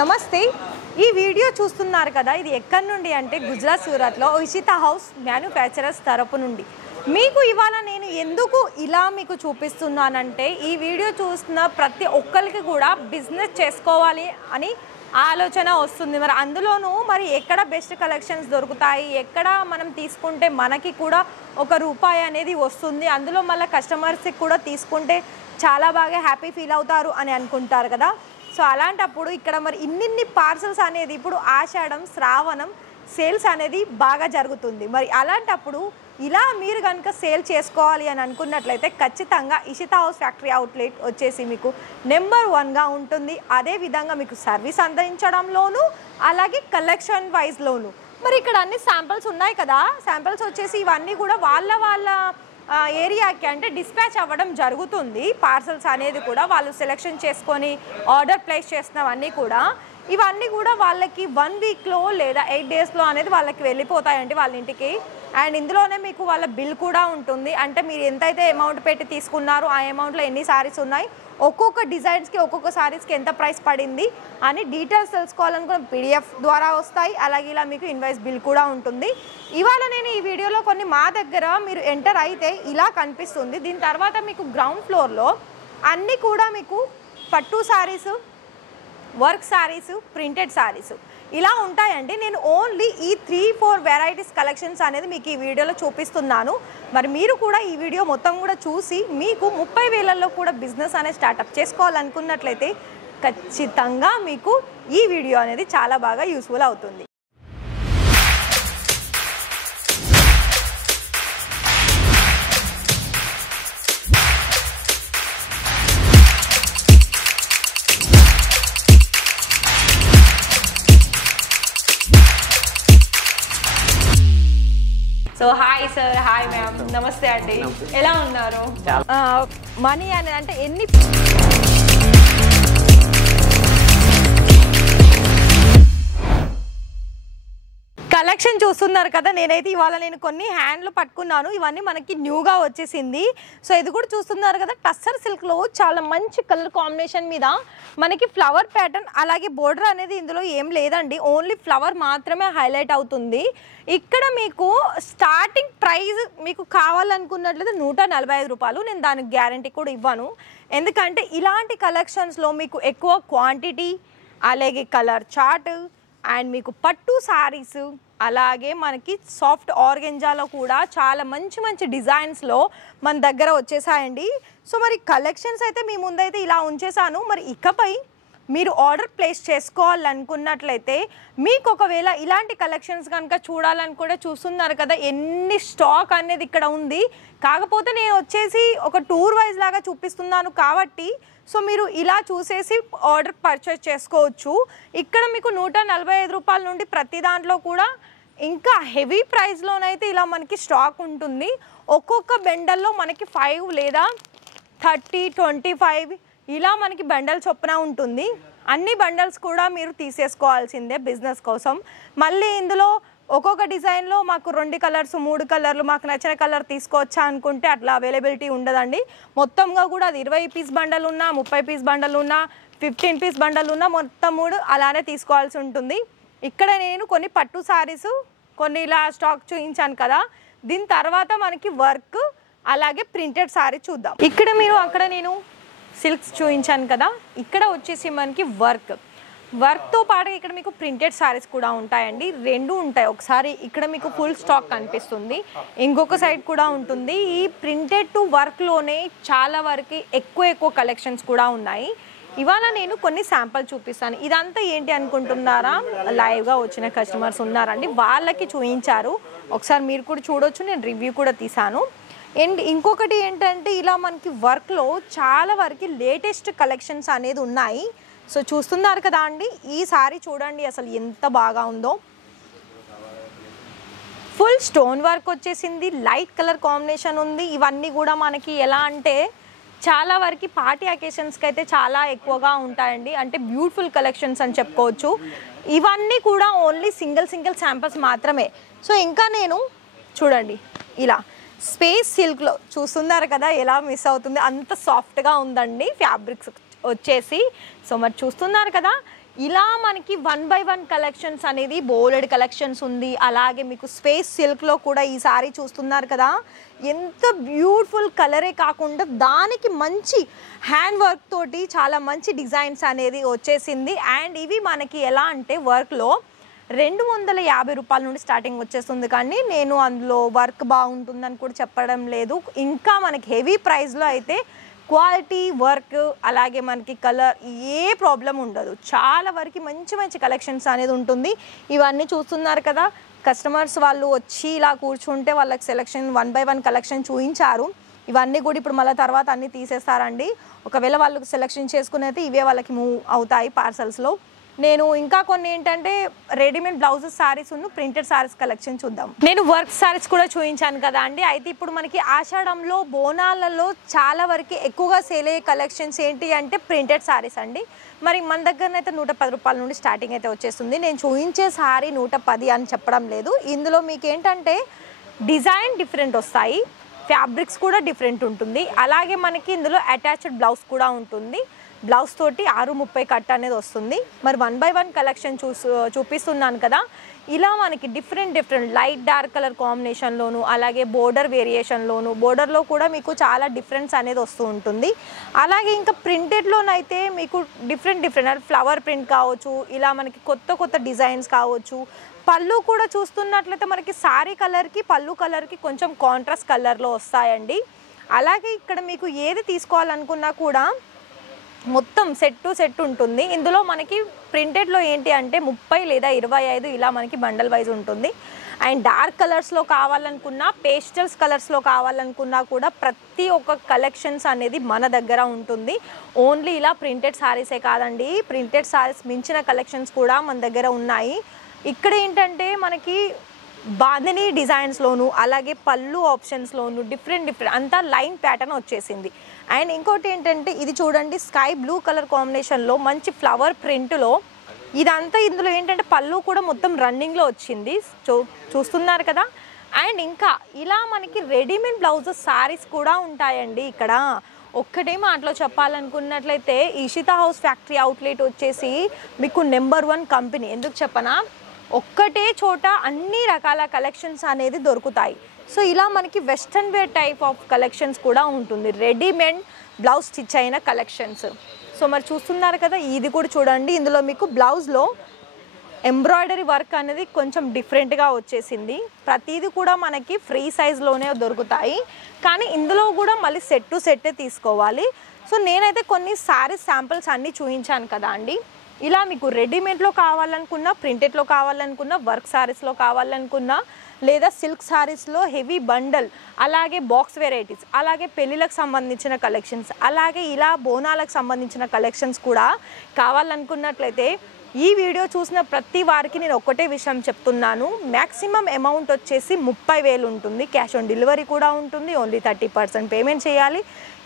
నమస్తే ఈ వీడియో చూస్తున్నారు కదా ఇది ఎక్కడి నుండి అంటే గుజరాత్ సూరత్లో ఇషితా హౌస్ మ్యానుఫ్యాక్చరర్స్ తరపు నుండి మీకు ఇవాళ నేను ఎందుకు ఇలా మీకు చూపిస్తున్నానంటే ఈ వీడియో చూస్తున్న ప్రతి ఒక్కరికి కూడా బిజినెస్ చేసుకోవాలి అని ఆలోచన వస్తుంది మరి అందులోనూ మరి ఎక్కడ బెస్ట్ కలెక్షన్స్ దొరుకుతాయి ఎక్కడ మనం తీసుకుంటే మనకి కూడా ఒక రూపాయి అనేది వస్తుంది అందులో మళ్ళీ కస్టమర్స్కి కూడా తీసుకుంటే చాలా బాగా హ్యాపీ ఫీల్ అవుతారు అని అనుకుంటారు కదా సో అలాంటప్పుడు ఇక్కడ మరి ఇన్ని పార్సల్స్ అనేది ఇప్పుడు ఆషాఢం శ్రావణం సేల్స్ అనేది బాగా జరుగుతుంది మరి అలాంటప్పుడు ఇలా మీరు కనుక సేల్ చేసుకోవాలి అని అనుకున్నట్లయితే ఖచ్చితంగా ఇషితా హౌస్ ఫ్యాక్టరీ అవుట్లెట్ వచ్చేసి మీకు నెంబర్ 1గా ఉంటుంది అదేవిధంగా మీకు సర్వీస్ అందించడంలోనూ అలాగే కలెక్షన్ వైజ్లోనూ మరి ఇక్కడ అన్ని శాంపిల్స్ ఉన్నాయి కదా శాంపిల్స్ వచ్చేసి ఇవన్నీ కూడా వాళ్ళ ఏరియాకి అంటే డిస్పాచ్ అవ్వడం జరుగుతుంది పార్సల్స్ అనేది కూడా వాళ్ళు సెలెక్షన్ చేసుకొని ఆర్డర్ ప్లేస్ చేసినవన్నీ కూడా ఇవన్నీ కూడా వాళ్ళకి 1 వీక్లో లేదా 8 డేస్లో అనేది వాళ్ళకి వెళ్ళిపోతాయండి వాళ్ళ ఇంటికి అండ్ ఇందులోనే మీకు వాళ్ళ బిల్ కూడా ఉంటుంది అంటే మీరు ఎంతైతే అమౌంట్ పెట్టి తీసుకున్నారో ఆ అమౌంట్లో ఎన్ని సారీస్ ఉన్నాయి ఒక్కొక్క డిజైన్స్కి ఒక్కొక్క సారీస్కి ఎంత ప్రైస్ పడింది అని డీటెయిల్స్ తెలుసుకోవాలనుకున్న పీడిఎఫ్ ద్వారా వస్తాయి అలాగే ఇలా మీకు ఇన్వాయిస్ బిల్ కూడా ఉంటుంది ఇవాళ నేను ఈ వీడియోలో కొన్ని మా దగ్గర మీరు ఎంటర్ అయితే ఇలా కనిపిస్తుంది దీని తర్వాత మీకు గ్రౌండ్ ఫ్లోర్లో అన్నీ కూడా మీకు పట్టు సారీస్ వర్క్ సారీస్ ప్రింటెడ్ సారీస్ ఇలా ఉంటాయండి నేను ఓన్లీ ఈ 3-4 వెరైటీస్ కలెక్షన్స్ అనేది మీకు ఈ వీడియోలో చూపిస్తున్నాను మరి మీరు కూడా ఈ వీడియో మొత్తం కూడా చూసి మీకు 30,000లో కూడా బిజినెస్ అనేది స్టార్ట్అప్ చేసుకోవాలనుకున్నట్లయితే ఖచ్చితంగా మీకు ఈ వీడియో అనేది చాలా బాగా యూస్ఫుల్ అవుతుంది so hi sir hi ma'am నమస్తే అండి ఎలా ఉన్నారు మనీ అని అంటే ఎన్ని కలెక్షన్ చూస్తున్నారు కదా నేనైతే ఇవాళ నేను కొన్ని హ్యాండ్లు పట్టుకున్నాను ఇవన్నీ మనకి న్యూగా వచ్చేసింది సో ఇది కూడా చూస్తున్నారు కదా టస్సర్ సిల్క్లో చాలా మంచి కలర్ కాంబినేషన్ మీద మనకి ఫ్లవర్ ప్యాటర్న్ అలాగే బోర్డర్ అనేది ఇందులో ఏం లేదండి ఓన్లీ ఫ్లవర్ మాత్రమే హైలైట్ అవుతుంది ఇక్కడ మీకు స్టార్టింగ్ ప్రైస్ మీకు కావాలనుకున్నట్లయితే 145 రూపాయలు నేను దానికి గ్యారంటీ కూడా ఇవ్వను ఎందుకంటే ఇలాంటి కలెక్షన్స్లో మీకు ఎక్కువ క్వాంటిటీ అలాగే కలర్ చార్ట్ అండ్ మీకు పట్టు సారీస్ అలాగే మనకి సాఫ్ట్ ఆర్గెంజాలో కూడా చాలా మంచి డిజైన్స్లో మన దగ్గర వచ్చేసాయండి సో మరి కలెక్షన్స్ అయితే మీ ముందైతే ఇలా ఉంచేసాను మరి ఇకపై మీరు ఆర్డర్ ప్లేస్ చేసుకోవాలనుకున్నట్లయితే మీకు ఒకవేళ ఇలాంటి కలెక్షన్స్ కనుక చూడాలని కూడా చూస్తున్నారు కదా ఎన్ని స్టాక్ అనేది ఇక్కడ ఉంది కాకపోతే నేను వచ్చేసి ఒక టూర్ వైజ్ లాగా చూపిస్తున్నాను కాబట్టి సో మీరు ఇలా చూసేసి ఆర్డర్ పర్చేస్ చేసుకోవచ్చు ఇక్కడ మీకు 145 రూపాయల నుండి ప్రతి దాంట్లో కూడా ఇంకా హెవీ ప్రైస్లోనైతే ఇలా మనకి స్టాక్ ఉంటుంది ఒక్కొక్క బెండల్లో మనకి 5 లేదా 30, 25 ఇలా మనకి బండల్ చొప్పున ఉంటుంది అన్ని బండల్స్ కూడా మీరు తీసేసుకోవాల్సిందే బిజినెస్ కోసం మళ్ళీ ఇందులో ఒక్కొక్క డిజైన్లో మాకు 2 కలర్స్ 3 కలర్లు మాకు నచ్చిన కలర్ తీసుకోవచ్చా అనుకుంటే అట్లా అవైలబిలిటీ ఉండదండి మొత్తంగా కూడా అది 20 పీస్ బండల్ ఉన్నా 30 పీస్ బండల్ ఉన్నా 15 పీస్ బండల్ ఉన్నా మొత్తం 3 అలానే తీసుకోవాల్సి ఉంటుంది ఇక్కడ నేను కొన్ని పట్టు సారీస్ కొన్ని ఇలా స్టాక్ చూపించాను కదా దీని తర్వాత మనకి వర్క్ అలాగే ప్రింటెడ్ సారీ చూద్దాం ఇక్కడ మీరు అక్కడ నేను సిల్క్స్ చూపించాను కదా ఇక్కడ వచ్చేసి మనకి వర్క్తో పాటు ఇక్కడ మీకు ప్రింటెడ్ సారీస్ కూడా ఉంటాయండి రెండు ఉంటాయి ఒకసారి ఇక్కడ మీకు ఫుల్ స్టాక్ కనిపిస్తుంది ఇంకొక సైడ్ కూడా ఉంటుంది ఈ ప్రింటెడ్ టు వర్క్లోనే చాలా వరకు ఎక్కువ కలెక్షన్స్ కూడా ఉన్నాయి ఇవాళ నేను కొన్ని శాంపుల్ చూపిస్తాను ఇదంతా ఏంటి అనుకుంటున్నారా లైవ్గా వచ్చిన కస్టమర్స్ ఉన్నారండి వాళ్ళకి చూపించారు ఒకసారి మీరు కూడా చూడొచ్చు నేను రివ్యూ కూడా తీసాను అండ్ ఇంకొకటి ఏంటంటే ఇలా మనకి వర్క్లో చాలా వరకు లేటెస్ట్ కలెక్షన్స్ అనేది ఉన్నాయి సో చూస్తున్నారు కదా అండి ఈ సారీ చూడండి అసలు ఎంత బాగా ఉందో ఫుల్ స్టోన్ వర్క్ వచ్చేసింది లైట్ కలర్ కాంబినేషన్ ఉంది ఇవన్నీ కూడా మనకి ఎలా అంటే చాలా వరకు పార్టీ అకేషన్స్కి అయితే చాలా ఎక్కువగా ఉంటాయండి అంటే బ్యూటిఫుల్ కలెక్షన్స్ అని చెప్పుకోవచ్చు ఇవన్నీ కూడా ఓన్లీ సింగిల్ శాంపిల్స్ మాత్రమే సో ఇంకా నేను చూడండి ఇలా స్పేస్ సిల్క్లో చూస్తున్నారు కదా ఎలా మిస్ అవుతుంది అంత సాఫ్ట్గా ఉందండి ఫ్యాబ్రిక్స్ వచ్చేసి. సో మరి చూస్తున్నారు కదా, ఇలా మనకి 1 by 1 కలెక్షన్స్ అనేది బోలెడ్ కలెక్షన్స్ ఉంది. అలాగే మీకు స్పేస్ సిల్క్లో కూడా ఈ సారీ చూస్తున్నారు కదా, ఎంత బ్యూటిఫుల్ కలరే కాకుండా దానికి మంచి హ్యాండ్ వర్క్ తోటి చాలా మంచి డిజైన్స్ అనేది వచ్చేసింది. అండ్ ఇవి మనకి ఎలా అంటే వర్క్లో 250 రూపాయల నుండి స్టార్టింగ్ వచ్చేస్తుంది. కానీ నేను అందులో వర్క్ బాగుంటుందని కూడా చెప్పడం లేదు. ఇంకా మనకి హెవీ ప్రైస్లో అయితే క్వాలిటీ వర్క్ అలాగే మనకి కలర్ ఏ ప్రాబ్లం ఉండదు. చాలా వరకు మంచి మంచి కలెక్షన్స్ అనేది ఉంటుంది. ఇవన్నీ చూస్తున్నారు కదా, కస్టమర్స్ వాళ్ళు వచ్చి ఇలా కూర్చుంటే వాళ్ళకి సెలెక్షన్ 1 by 1 కలెక్షన్ చూపించారు. ఇవన్నీ కూడా ఇప్పుడు మళ్ళీ తర్వాత అన్నీ తీసేస్తారండి. ఒకవేళ వాళ్ళకి సెలెక్షన్ చేసుకుని అయితే ఇవే వాళ్ళకి మూవ్ అవుతాయి పార్సల్స్లో. నేను ఇంకా కొన్ని ఏంటంటే రెడీమేడ్ బ్లౌజెస్ సారీస్ ఉన్న ప్రింటెడ్ సారీస్ కలెక్షన్ చూద్దాం. నేను వర్క్ సారీస్ కూడా చూపించాను కదా అండి. అయితే ఇప్పుడు మనకి ఆషాఢంలో బోనాలలో చాలా వరకు ఎక్కువగా సేల్ అయ్యే కలెక్షన్స్ ఏంటి అంటే ప్రింటెడ్ సారీస్ అండి. మరి మన దగ్గరనైతే 110 రూపాయల నుండి స్టార్టింగ్ అయితే వచ్చేస్తుంది. నేను చూపించే సారీ 110 అని చెప్పడం లేదు. ఇందులో మీకు ఏంటంటే డిజైన్ డిఫరెంట్ వస్తాయి, ఫ్యాబ్రిక్స్ కూడా డిఫరెంట్ ఉంటుంది. అలాగే మనకి ఇందులో అటాచ్డ్ బ్లౌజ్ కూడా ఉంటుంది. బ్లౌజ్ తోటి 630 కట్ అనేది వస్తుంది. మరి 1 by 1 కలెక్షన్ చూపిస్తున్నాను కదా, ఇలా మనకి డిఫరెంట్ లైట్ డార్క్ కలర్ కాంబినేషన్లోను అలాగే బోర్డర్ వేరియేషన్లోను, బోర్డర్లో కూడా మీకు చాలా డిఫరెన్స్ అనేది వస్తూ ఉంటుంది. అలాగే ఇంకా ప్రింటెడ్లోనైతే మీకు డిఫరెంట్ ఫ్లవర్ ప్రింట్ కావచ్చు, ఇలా మనకి కొత్త డిజైన్స్ కావచ్చు. పళ్ళు కూడా చూస్తున్నట్లయితే మనకి సారీ కలర్కి పళ్ళు కలర్కి కొంచెం కాంట్రాస్ట్ కలర్లో వస్తాయండి. అలాగే ఇక్కడ మీకు ఏది తీసుకోవాలనుకున్నా కూడా మొత్తం సెట్ టు సెట్ ఉంటుంది. ఇందులో మనకి ప్రింటెడ్లో ఏంటి అంటే 30 లేదా 25 ఇలా మనకి బండల్ వైజ్ ఉంటుంది. అండ్ డార్క్ కలర్స్లో కావాలనుకున్నా, పేస్టల్స్ కలర్స్లో కావాలనుకున్నా కూడా ప్రతి ఒక్క కలెక్షన్స్ అనేది మన దగ్గర ఉంటుంది. ఓన్లీ ఇలా ప్రింటెడ్ సారీసే కాదండి, ప్రింటెడ్ సారీస్ మించిన కలెక్షన్స్ కూడా మన దగ్గర ఉన్నాయి. ఇక్కడ ఏంటంటే మనకి బాందిని డిజైన్స్లోను అలాగే పళ్ళు ఆప్షన్స్లోను డిఫరెంట్ అంతా లైన్ ప్యాటర్న్ వచ్చేసింది. అండ్ ఇంకోటి ఏంటంటే ఇది చూడండి, స్కై బ్లూ కలర్ కాంబినేషన్లో మంచి ఫ్లవర్ ప్రింట్లో ఇదంతా. ఇందులో ఏంటంటే పళ్ళు కూడా మొత్తం రన్నింగ్లో వచ్చింది, చూస్తున్నారు కదా. అండ్ ఇంకా ఇలా మనకి రెడీమేడ్ బ్లౌజెస్ సారీస్ కూడా ఉంటాయండి. ఇక్కడ ఒక్కటే మాటలో చెప్పాలనుకున్నట్లయితే ఈషితా హౌస్ ఫ్యాక్టరీ అవుట్లెట్ వచ్చేసి మీకు నెంబర్ 1 కంపెనీ. ఎందుకు చెప్పనా, ఒక్కటే చోట అన్ని రకాల కలెక్షన్స్ అనేది దొరుకుతాయి. సో ఇలా మనకి western wear type of collections కూడా ఉంటుంది, రెడీమేడ్ బ్లౌజ్ స్టిచ్ అయిన కలెక్షన్స్. సో మరి చూస్తున్నారు కదా, ఇది కూడా చూడండి. ఇందులో మీకు బ్లౌజ్లో ఎంబ్రాయిడరీ వర్క్ అనేది కొంచెం డిఫరెంట్గా వచ్చేసింది. ప్రతిదీ కూడా మనకి ఫ్రీ సైజ్లోనే దొరుకుతాయి. కానీ ఇందులో కూడా మళ్ళీ సెట్ టు సెట్టే తీసుకోవాలి. సో నేనైతే కొన్ని శారీస్ శాంపిల్స్ అన్నీ చూపించాను కదా అండి. ఇలా మీకు రెడీమేడ్లో కావాలనుకున్నా, ప్రింటెడ్లో కావాలనుకున్నా, వర్క్ శారీస్లో కావాలనుకున్నా, లేదా సిల్క్ శారీస్లో హెవీ బండల్, అలాగే బాక్స్ వెరైటీస్, అలాగే పెళ్ళిళ్ళకి సంబంధించిన కలెక్షన్స్, అలాగే ఇలా బోనాలకు సంబంధించిన కలెక్షన్స్ కూడా కావాలనుకున్నట్లయితే ఈ వీడియో చూసిన ప్రతి వారికి నేను ఒక్కటే విషయం చెప్తున్నాను, మ్యాక్సిమం అమౌంట్ వచ్చేసి 30,000 ఉంటుంది. క్యాష్ ఆన్ డెలివరీ కూడా ఉంటుంది. ఓన్లీ 30% పేమెంట్ చేయాలి.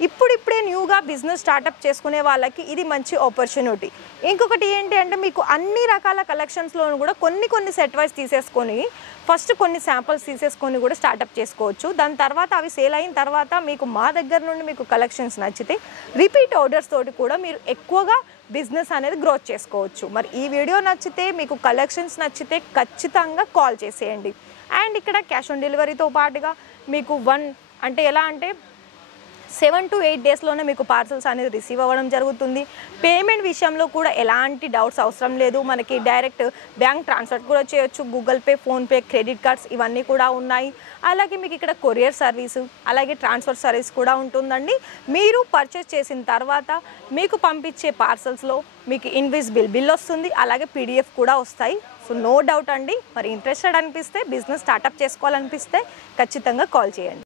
ఇప్పుడిప్పుడే న్యూగా బిజినెస్ స్టార్టప్ చేసుకునే వాళ్ళకి ఇది మంచి ఆపర్చునిటీ. ఇంకొకటి ఏంటి అంటే మీకు అన్ని రకాల కలెక్షన్స్లోనూ కూడా కొన్ని సెట్ వైజ్ తీసేసుకొని ఫస్ట్ కొన్ని శాంపిల్స్ తీసేసుకొని కూడా స్టార్టప్ చేసుకోవచ్చు. దాని తర్వాత అవి సేల్ అయిన తర్వాత మీకు మా దగ్గర నుండి మీకు కలెక్షన్స్ నచ్చితే రిపీట్ ఆర్డర్స్ తోటి కూడా మీరు ఎక్కువగా బిజినెస్ అనేది గ్రోత్ చేసుకోవచ్చు. మరి ఈ వీడియో నచ్చితే, మీకు కలెక్షన్స్ నచ్చితే ఖచ్చితంగా కాల్ చేసేయండి. అండ్ ఇక్కడ క్యాష్ ఆన్ డెలివరీతో పాటుగా మీకు అంటే ఎలా అంటే 7 to 8 డేస్లోనే మీకు పార్సల్స్ అనేది రిసీవ్ అవ్వడం జరుగుతుంది. పేమెంట్ విషయంలో కూడా ఎలాంటి డౌట్స్ అవసరం లేదు. మనకి డైరెక్ట్ బ్యాంక్ ట్రాన్స్ఫర్ కూడా చేయొచ్చు. Google pay, PhonePe, credit cards ఇవన్నీ కూడా ఉన్నాయి. అలాగే మీకు ఇక్కడ కొరియర్ సర్వీసు, అలాగే ట్రాన్స్ఫర్ సర్వీస్ కూడా ఉంటుందండి. మీరు పర్చేస్ చేసిన తర్వాత మీకు పంపించే పార్సల్స్లో మీకు ఇన్విజిబుల్ బిల్ వస్తుంది, అలాగే PDF కూడా వస్తాయి. సో నో డౌట్ అండి. మరి ఇంట్రెస్టెడ్ అనిపిస్తే, బిజినెస్ స్టార్టప్ చేసుకోవాలనిపిస్తే ఖచ్చితంగా కాల్ చేయండి.